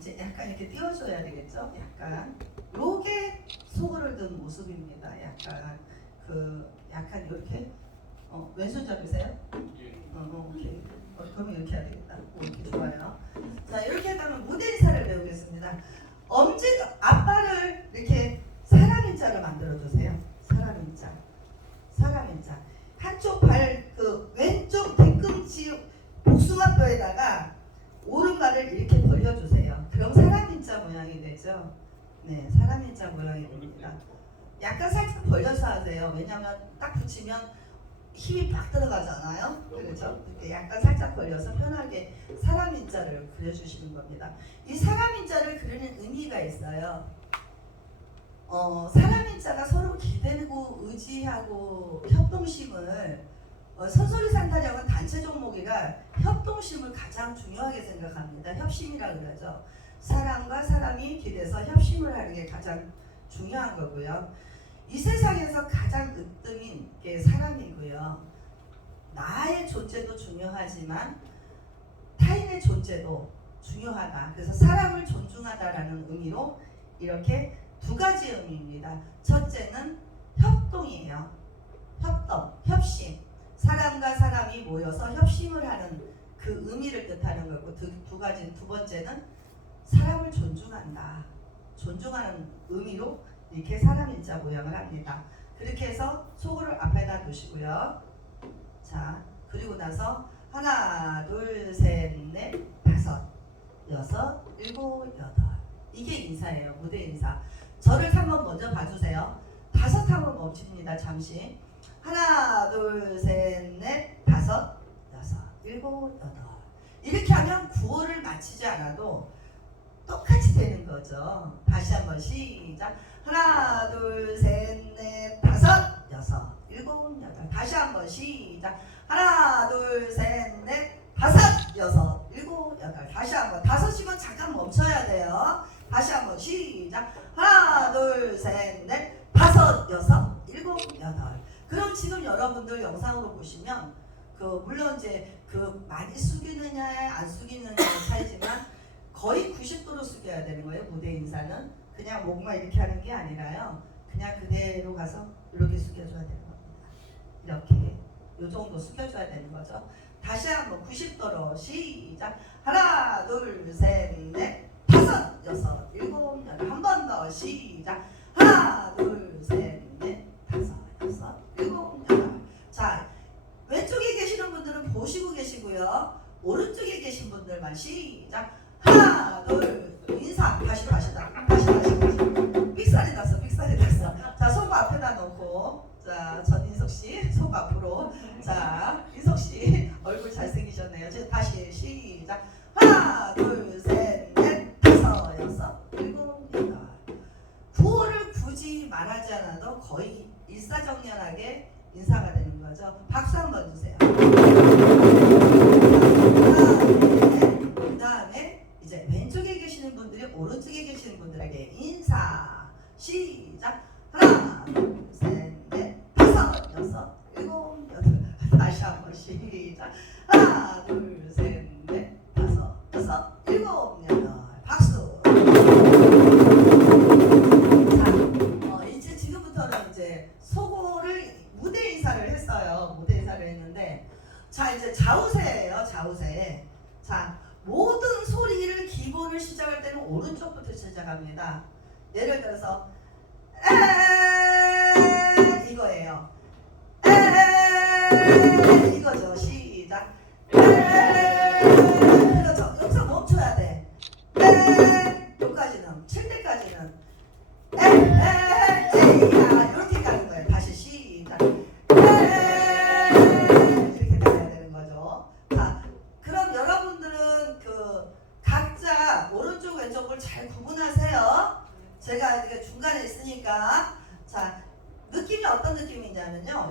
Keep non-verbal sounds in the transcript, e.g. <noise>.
이제 약간 이렇게 띄워줘야 되겠죠? 약간 요게 소굴을 든 모습입니다. 약간 그 약간 이렇게 어, 왼손 잡으세요? 어, 어, 오케이. 어, 그러면 이렇게 해야 되겠다. 오, 이렇게 좋아요. 자 이렇게 하면 무대 인사를 배우겠습니다. 엄지 앞발을 이렇게 사람 인 자로 만들어 주세요. 사람 인 자. 사람 인 자. 한쪽 발 그 왼쪽 뒤꿈치 복숭아뼈에다가 오른발을 이렇게 벌려주세요. 그럼 사람 인자 모양이 되죠. 네, 사람 인자 모양이 됩니다. 약간 살짝 벌려서 하세요. 왜냐하면 딱 붙이면 힘이 팍 들어가잖아요. 그렇죠? 약간 살짝 벌려서 편하게 사람 인자를 그려주시는 겁니다. 이 사람 인자를 그리는 의미가 있어요. 어, 사람 인자가 서로 기대고 의지하고 협동심을 어, 선소리 산타령은 단체 종목이라 협동심을 가장 중요하게 생각합니다. 협심이라 그러죠. 사람과 사람이 기대서 협심을 하는 게 가장 중요한 거고요. 이 세상에서 가장 으뜸인 게 사람이고요. 나의 존재도 중요하지만 타인의 존재도 중요하다. 그래서 사람을 존중하다라는 의미로 이렇게 두 가지 의미입니다. 첫째는 협동이에요. 협동, 협심. 사람과 사람이 모여서 협심을 하는 그 의미를 뜻하는 거고 두, 두 가지 두 번째는 사람을 존중한다. 존중하는 의미로 이렇게 사람 인자 모양을 합니다. 그렇게 해서 소굴을 앞에다 두시고요. 자, 그리고 나서 하나, 둘, 셋, 넷, 다섯, 여섯, 일곱, 여덟. 이게 인사예요. 무대 인사. 저를 한번 먼저 봐주세요. 다섯 하면 멈춥니다. 잠시. 하나, 둘, 셋, 넷, 다섯, 여섯, 일곱, 여덟. 이렇게 하면 구호를 마치지 않아도 똑같이 되는 거죠. 다시 한번 시작. 하나, 둘, 셋, 넷, 다섯, 여섯, 일곱, 여덟. 다시 한번 시작. 하나, 둘, 셋, 넷, 다섯, 여섯, 일곱, 여덟. 다시 한번 다섯이면 잠깐 멈춰야 돼요. 다시 한번 시작. 하나, 둘, 셋, 넷, 다섯, 여섯, 일곱, 여덟. 그럼 지금 여러분들 영상으로 보시면 그 물론 이제 그 많이 숙이느냐 안 숙이느냐의 차이지만 거의 90도로 숙여야 되는 거예요. 무대 인사는 그냥 목만 이렇게 하는 게 아니라요. 그냥 그대로 가서 이렇게 숙여줘야 되는 겁니다. 이렇게 요 정도 숙여줘야 되는 거죠. 다시 한번 90도로 시작. 하나, 둘, 셋, 넷, 다섯, 여섯, 일곱, 여덟. 한 번 더 시작. 하나, 둘, 셋, 넷, 다섯, 여섯, 일곱, 여덟. 자, 왼쪽에 계시는 분들은 보시고 계시고요. 오른쪽에 분들만 시작. 하나, 둘, 인사. 다시 다시 다 다시 다시 다시. 삑살이 났어, 삑살이 났어. 자, 손 앞에다 놓고. 자, 전인석 씨, 손 앞으로. 자, 인석 씨, 얼굴 잘생기셨네요. 이제 다시 시작. 하나, 둘, 셋, 넷, 다섯, 여섯, 일곱, 여덟. 구호를 굳이 말하지 않아도 거의 일사정연하게 인사가 되는 거죠. 박수 한번 주세요. 그 시작. 하나 둘셋넷 다섯 여섯 일곱 여덟. <laughs> 다시 한 번 시작. 하나 둘셋넷 다섯 여섯 일곱 여덟. 박수. 자 어, 이제 지금부터는 이제 소고를 무대 인사를 했어요. 무대 인사를 했는데 자 이제 자우세예요 자우세. 자 모든 소리를 기본을 시작할 때는 오른쪽부터 시작합니다 예를 들어서 이거예요. 이거죠. 시작. 그렇죠. 여기서 멈춰야 돼. 여기까지는 칠 때까지는 잘 구분하세요. 제가 중간에 있으니까 자 느낌이 어떤 느낌이냐면요.